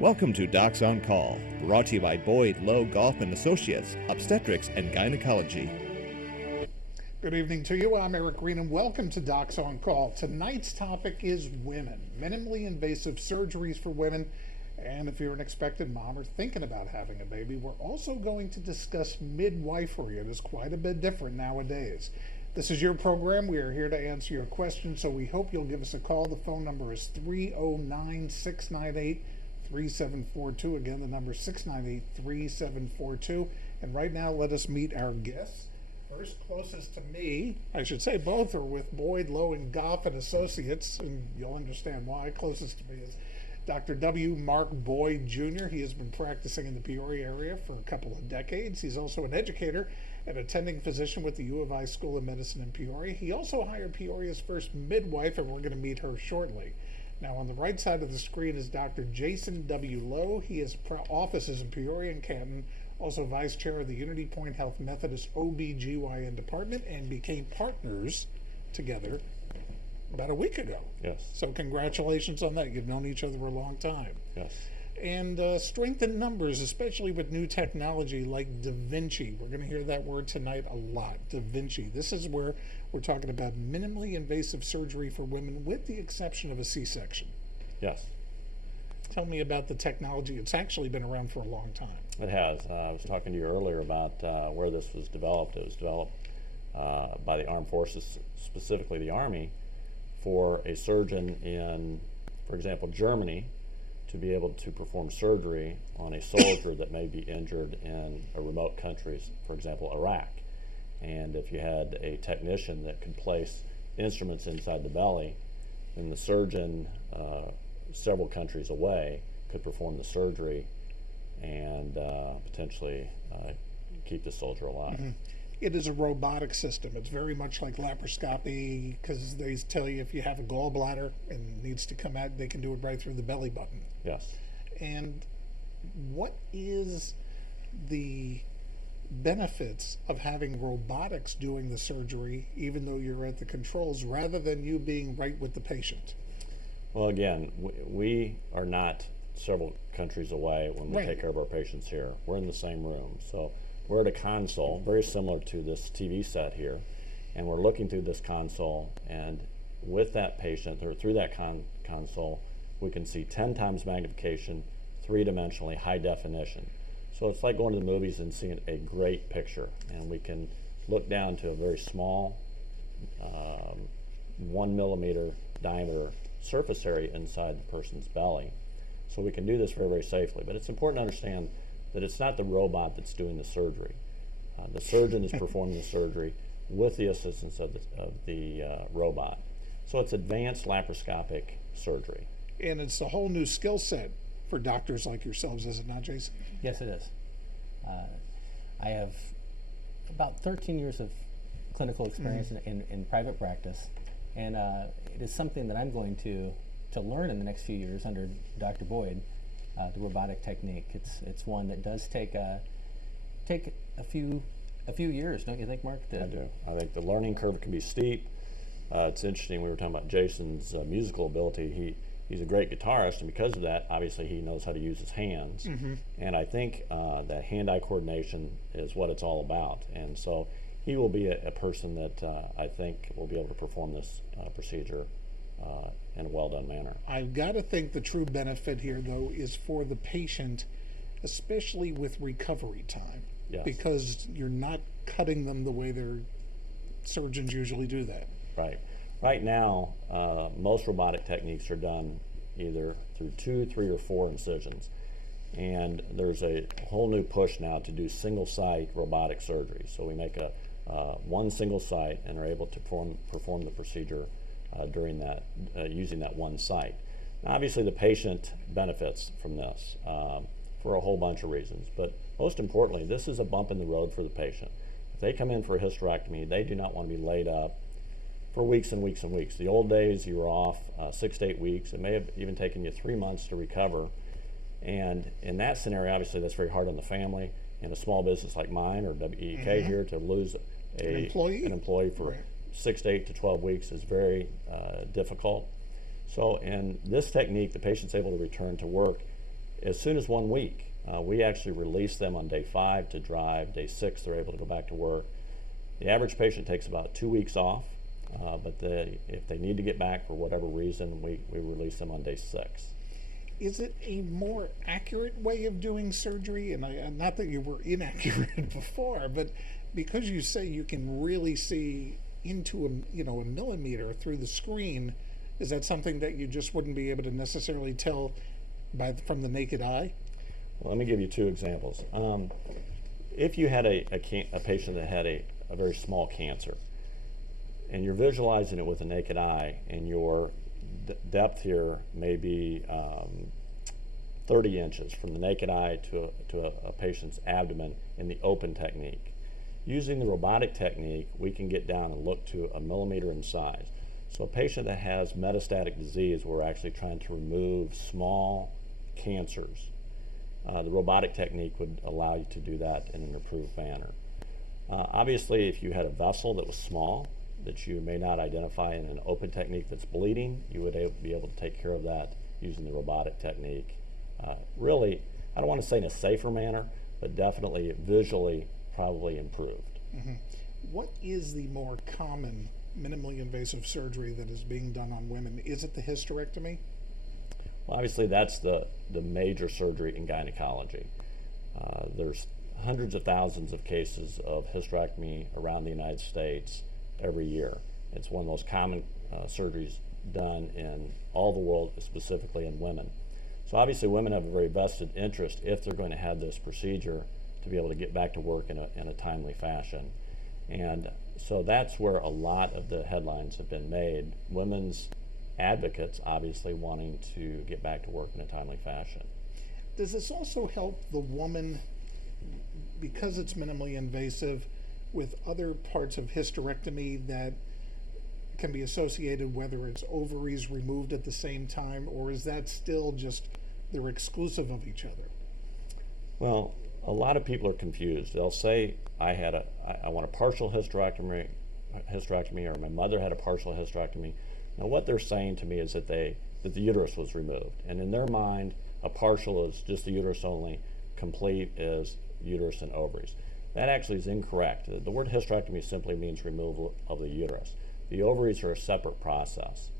Welcome to Docs on Call, brought to you by Boyd, Lowe, Golf and Associates, Obstetrics and Gynecology. Good evening to you. I'm Eric Green and welcome to Docs on Call. Tonight's topic is women, minimally invasive surgeries for women. And if you're an expectant mom or thinking about having a baby, we're also going to discuss midwifery. It is quite a bit different nowadays. This is your program. We are here to answer your questions, so we hope you'll give us a call. The phone number is 309-698-3742. Again, the number is 698-3742. And right now, let us meet our guests. First closest to me, I should say both are with Boyd, Lowe, and Goff and Associates, and you'll understand why. Closest to me is Dr. W. Mark Boyd Jr. He has been practicing in the Peoria area for a couple of decades. He's also an educator and attending physician with the U of I School of Medicine in Peoria. He also hired Peoria's first midwife, and we're going to meet her shortly. Now, on the right side of the screen is Dr. Jason W. Lowe. He has offices in Peoria and Canton, also vice chair of the Unity Point Health Methodist OBGYN department, and became partners together about a week ago. Yes. So congratulations on that. You've known each other a long time. Yes. And strength in numbers, especially with new technology like Da Vinci. We're going to hear that word tonight a lot, Da Vinci. This is where we're talking about minimally invasive surgery for women with the exception of a C-section. Yes. Tell me about the technology. It's actually been around for a long time. It has. I was talking to you earlier about where this was developed. It was developed by the armed forces, specifically the Army, for a surgeon in, for example, Germany, to be able to perform surgery on a soldier that may be injured in a remote countries, for example, Iraq. And if you had a technician that could place instruments inside the belly, then the surgeon several countries away could perform the surgery and potentially keep the soldier alive. Mm-hmm. It is a robotic system. It's very much like laparoscopy, because they tell you if you have a gallbladder and it needs to come out, they can do it right through the belly button. Yes. And what is the benefits of having robotics doing the surgery, even though you're at the controls, rather than you being right with the patient? Well, again, we are not several countries away when we take care of our patients here. We're in the same room. So we're at a console, very similar to this TV set here, and we're looking through this console, and with that patient, or through that console, we can see 10 times magnification, three-dimensionally, high definition. So it's like going to the movies and seeing a great picture, and we can look down to a very small 1 millimeter diameter surface area inside the person's belly. So we can do this very, very safely. But it's important to understand that it's not the robot that's doing the surgery. The surgeon is performing the surgery with the assistance of the robot. So it's advanced laparoscopic surgery. And it's a whole new skill set for doctors like yourselves, is it not, Jason? Yes, it is. I have about 13 years of clinical experience in private practice, and it is something that I'm going to learn in the next few years under Dr. Boyd, the robotic technique. It's one that does take a few years, don't you think, Mark? I do. I think the learning curve can be steep. It's interesting, we were talking about Jason's musical ability. He's a great guitarist, and because of that, obviously he knows how to use his hands. Mm-hmm. And I think that hand-eye coordination is what it's all about. And so he will be a person that I think will be able to perform this procedure in a well-done manner. I've got to think the true benefit here, though, is for the patient, especially with recovery time. Yes. Because you're not cutting them the way their surgeons usually do that. Right. Right now, most robotic techniques are done either through 2, 3, or 4 incisions. And there's a whole new push now to do single-site robotic surgery. So we make one single site and are able to perform the procedure during that, using that one site. Now, obviously, the patient benefits from this for a whole bunch of reasons. But most importantly, this is a bump in the road for the patient. If they come in for a hysterectomy, they do not want to be laid up for weeks and weeks and weeks. The old days, you were off 6 to 8 weeks. It may have even taken you 3 months to recover. And in that scenario, obviously, that's very hard on the family. In a small business like mine or WEK here, to lose an employee for 6 to 8 to 12 weeks is very difficult. So in this technique, the patient's able to return to work as soon as 1 week. We actually release them on day 5 to drive. Day 6, they're able to go back to work. The average patient takes about 2 weeks off, but if they need to get back for whatever reason, we release them on day 6. Is it a more accurate way of doing surgery? And not that you were inaccurate before, but because you say you can really see into a millimeter through the screen, is that something that you just wouldn't be able to necessarily tell from the naked eye? Well, let me give you 2 examples. If you had a patient that had a very small cancer, and you're visualizing it with the naked eye, and your depth here may be 30 inches from the naked eye to a patient's abdomen in the open technique. Using the robotic technique, we can get down and look to a millimeter in size. So a patient that has metastatic disease, we're actually trying to remove small cancers. The robotic technique would allow you to do that in an improved manner. Obviously, if you had a vessel that was small, that you may not identify in an open technique that's bleeding, you would be able to take care of that using the robotic technique. Really, I don't want to say in a safer manner, but definitely visually probably improved. Mm-hmm. What is the more common minimally invasive surgery that is being done on women? Is it the hysterectomy? Well, obviously, that's the major surgery in gynecology. There's hundreds of thousands of cases of hysterectomy around the United States every year. It's one of the most common surgeries done in all the world, specifically in women. So obviously women have a very vested interest, if they're going to have this procedure, to be able to get back to work in a timely fashion. And so that's where a lot of the headlines have been made. Women's advocates obviously wanting to get back to work in a timely fashion. Does this also help the woman, because it's minimally invasive, with other parts of hysterectomy that can be associated, whether it's ovaries removed at the same time, or is that still just they're exclusive of each other? Well, a lot of people are confused. They'll say, I want a partial hysterectomy, or my mother had a partial hysterectomy. Now what they're saying to me is that the uterus was removed, and in their mind a partial is just the uterus only, complete is uterus and ovaries. That actually is incorrect. The word hysterectomy simply means removal of the uterus. The ovaries are a separate process.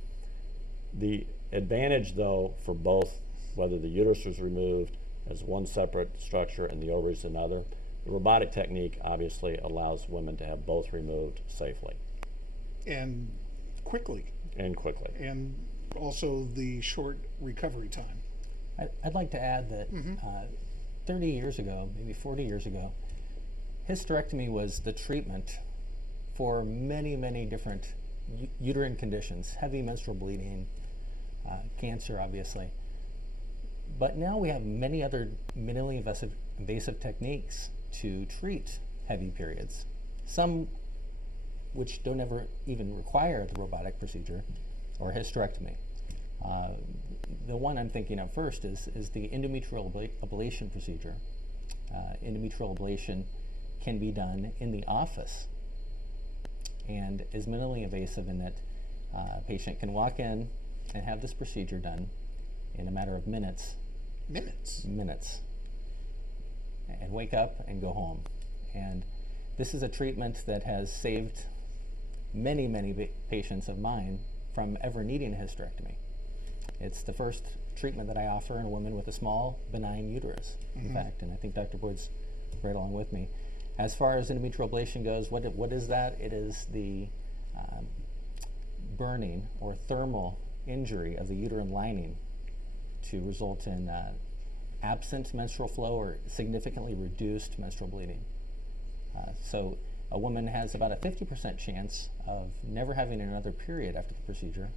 The advantage, though, for both, whether the uterus was removed as one separate structure and the ovaries another, the robotic technique obviously allows women to have both removed safely. And quickly. And quickly. And also the short recovery time. I'd like to add that 30 years ago, maybe 40 years ago, hysterectomy was the treatment for many, many different uterine conditions, heavy menstrual bleeding, cancer, obviously. But now we have many other minimally invasive techniques to treat heavy periods, some which don't ever even require the robotic procedure or hysterectomy. The one I'm thinking of first is the endometrial ablation procedure. Endometrial ablation can be done in the office and is minimally invasive in that a patient can walk in and have this procedure done in a matter of minutes. Minutes. And wake up and go home. And this is a treatment that has saved many, many patients of mine from ever needing a hysterectomy. It's the first treatment that I offer in a woman with a small, benign uterus, in fact, and I think Dr. Boyd's right along with me. As far as endometrial ablation goes, what is that? It is the burning or thermal injury of the uterine lining to result in absent menstrual flow or significantly reduced menstrual bleeding. So a woman has about a 50% chance of never having another period after the procedure,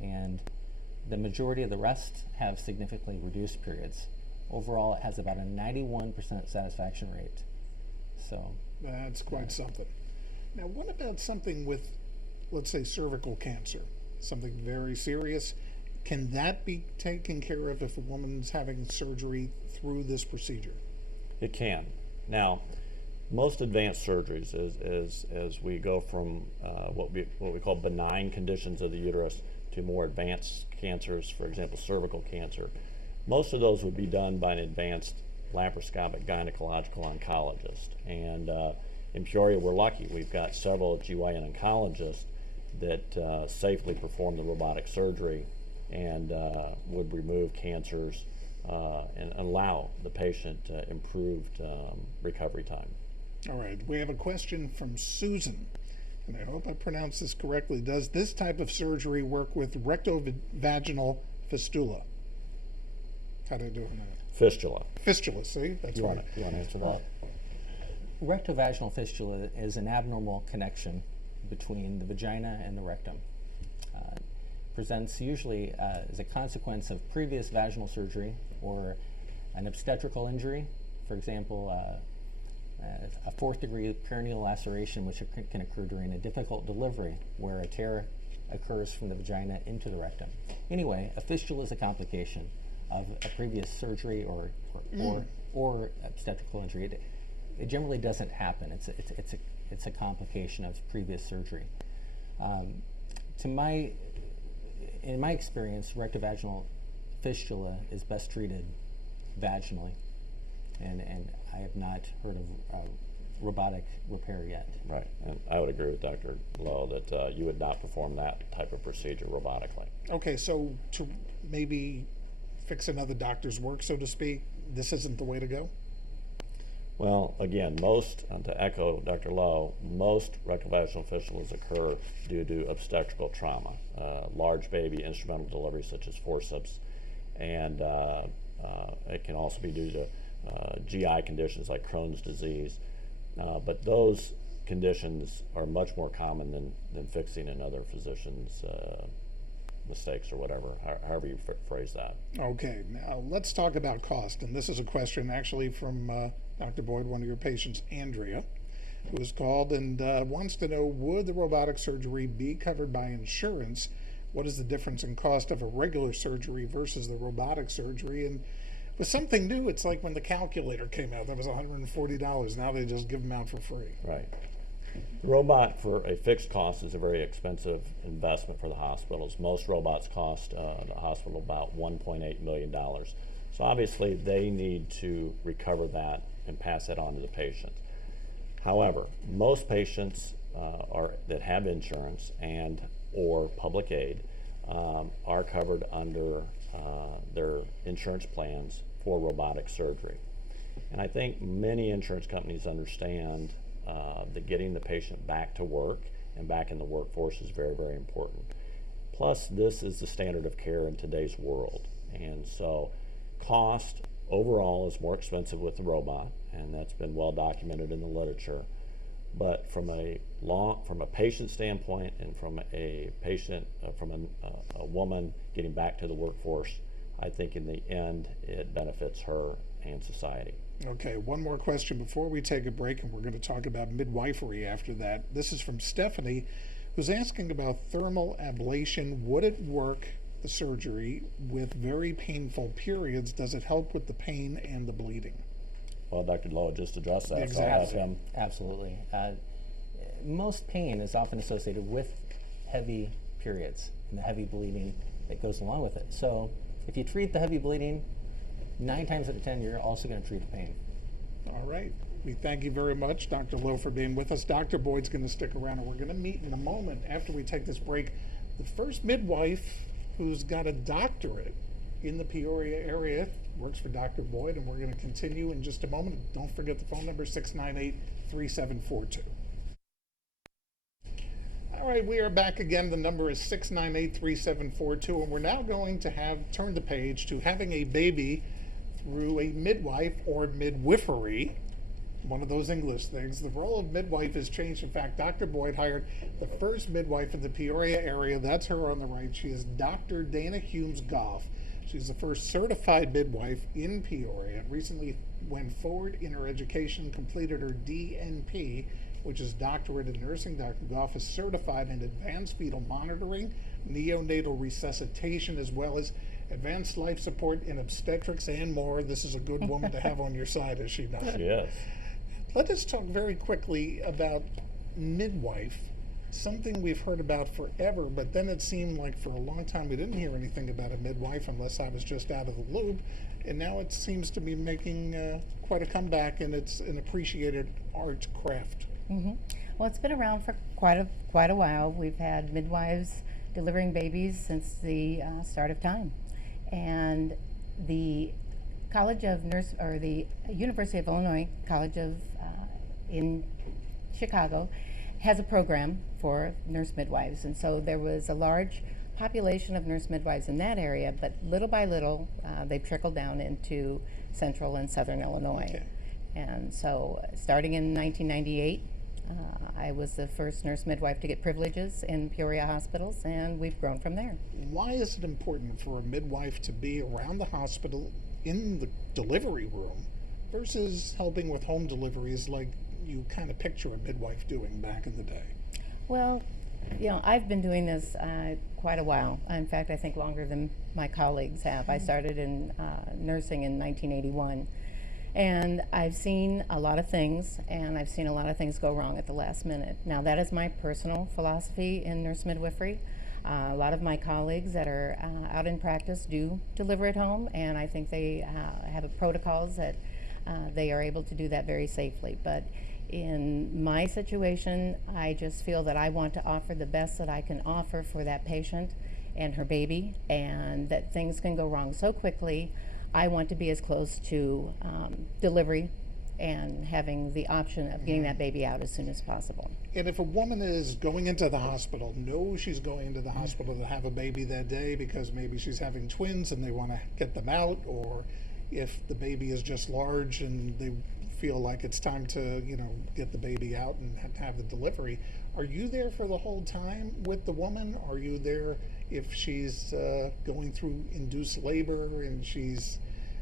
and the majority of the rest have significantly reduced periods. Overall, it has about a 91% satisfaction rate. So that's quite something. Now, what about something with, let's say, cervical cancer, something very serious? Can that be taken care of if a woman's having surgery through this procedure? It can. Now, most advanced surgeries, as we go from what we call benign conditions of the uterus to more advanced cancers, for example, cervical cancer, Most of those would be done by an advanced laparoscopic gynecological oncologist. And in Peoria, we're lucky. We've got several GYN oncologists that safely perform the robotic surgery and would remove cancers and allow the patient improved recovery time. All right, we have a question from Susan, and I hope I pronounced this correctly. Does this type of surgery work with rectovaginal fistula? How do I do it now? Fistula. Fistula, see? That's You right. want to answer that? Rectovaginal fistula is an abnormal connection between the vagina and the rectum. Presents usually as a consequence of previous vaginal surgery or an obstetrical injury. For example, a fourth-degree perineal laceration, which can occur during a difficult delivery, where a tear occurs from the vagina into the rectum. Anyway, a fistula is a complication of a previous surgery or obstetrical injury. It generally doesn't happen. It's a complication of previous surgery. In my experience, rectovaginal fistula is best treated vaginally, and I have not heard of robotic repair yet. Right, and I would agree with Dr. Lowe that you would not perform that type of procedure robotically. Okay, so to maybe fix another doctor's work, so to speak, this isn't the way to go? Well, again, to echo Dr. Lowe, most rectovaginal fistulas occur due to obstetrical trauma, large baby instrumental delivery such as forceps, and it can also be due to GI conditions like Crohn's disease. But those conditions are much more common than fixing another physician's mistakes or whatever, however you phrase that. Okay, now let's talk about cost. And this is a question actually from Dr. Boyd, one of your patients, Andrea, who has called and wants to know, would the robotic surgery be covered by insurance? What is the difference in cost of a regular surgery versus the robotic surgery? And with something new, it's like when the calculator came out, that was $140. Now they just give them out for free. Right. The robot for a fixed cost is a very expensive investment for the hospitals. Most robots cost the hospital about $1.8 million. So obviously they need to recover that and pass that on to the patient. However, most patients that have insurance and or public aid are covered under their insurance plans for robotic surgery. And I think many insurance companies understand that getting the patient back to work and back in the workforce is very, very important. Plus, this is the standard of care in today's world. And so cost overall is more expensive with the robot, and that's been well documented in the literature. But from a patient standpoint and from a patient, a woman getting back to the workforce, I think in the end it benefits her and society. Okay, one more question before we take a break, and we're going to talk about midwifery after that. This is from Stephanie, who's asking about thermal ablation. Would it work, the surgery, with very painful periods? Does it help with the pain and the bleeding? Well, Dr. Lowe just addressed that. Exactly. So I'll have him. Absolutely. Most pain is often associated with heavy periods and the heavy bleeding that goes along with it. So if you treat the heavy bleeding, 9 times out of 10, you're also going to treat the pain. All right. We thank you very much, Dr. Lowe, for being with us. Dr. Boyd's going to stick around, and we're going to meet in a moment after we take this break the first midwife who's got a doctorate in the Peoria area, works for Dr. Boyd, and we're going to continue in just a moment. Don't forget the phone number, 698-3742. All right, we are back again. The number is 698-3742, and we're now going to turn the page to having a baby through a midwife or midwifery, one of those English things. The role of midwife has changed. In fact, Dr. Boyd hired the first midwife in the Peoria area. That's her on the right. She is Dr. Dana Humes-Goff. She's the first certified midwife in Peoria, and recently went forward in her education, completed her DNP, which is Doctorate in Nursing. Dr. Goff is certified in advanced fetal monitoring, neonatal resuscitation, as well as advanced life support in obstetrics and more. This is a good woman to have on your side, is she not? Yes. Let us talk very quickly about midwife. something we've heard about forever, but then it seemed like for a long time we didn't hear anything about a midwife unless I was just out of the loop. And now it seems to be making quite a comeback, and it's an appreciated art craft. Well, it's been around for quite a while. We've had midwives delivering babies since the start of time, and the College of Nurse, or the University of Illinois College of in Chicago, has a program for nurse midwives, and so there was a large population of nurse midwives in that area, but little by little they've trickled down into central and southern Illinois. Okay. And so starting in 1998, I was the first nurse midwife to get privileges in Peoria hospitals, and we've grown from there. Why is it important for a midwife to be around the hospital in the delivery room versus helping with home deliveries like you kind of picture a midwife doing back in the day? Well, I've been doing this quite a while. In fact, I think longer than my colleagues have. I started in nursing in 1981. And I've seen a lot of things, and I've seen a lot of things go wrong at the last minute. Now, that is my personal philosophy in nurse midwifery. A lot of my colleagues that are out in practice do deliver at home, and I think they have protocols that they are able to do that very safely. But in my situation, I just feel that I want to offer the best that I can offer for that patient and her baby, and that things can go wrong so quickly. I want to be as close to delivery and having the option of getting that baby out as soon as possible. And if a woman is going into the hospital, knows she's going into the hospital to have a baby that day because maybe she's having twins and they want to get them out, or if the baby is just large and they feel like it's time to, get the baby out and have the delivery, are you there for the whole time with the woman? Are you there if she's going through induced labor and she's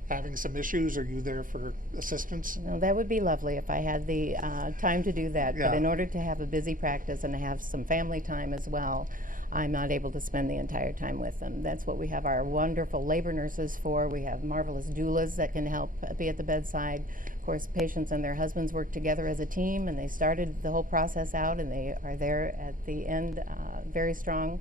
having some issues? Are you there for assistance? No, that would be lovely if I had the time to do that. Yeah. But in order to have a busy practice and to have some family time as well, I'm not able to spend the entire time with them. That's what we have our wonderful labor nurses for. We have marvelous doulas that can help be at the bedside. Of course, patients and their husbands work together as a team, and they started the whole process out, and they are there at the end very strong.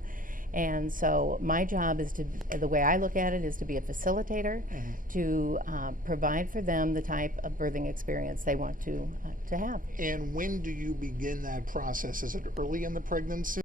And so my job is the way I look at it, is to be a facilitator, to provide for them the type of birthing experience they want to have. And when do you begin that process? Is it early in the pregnancy?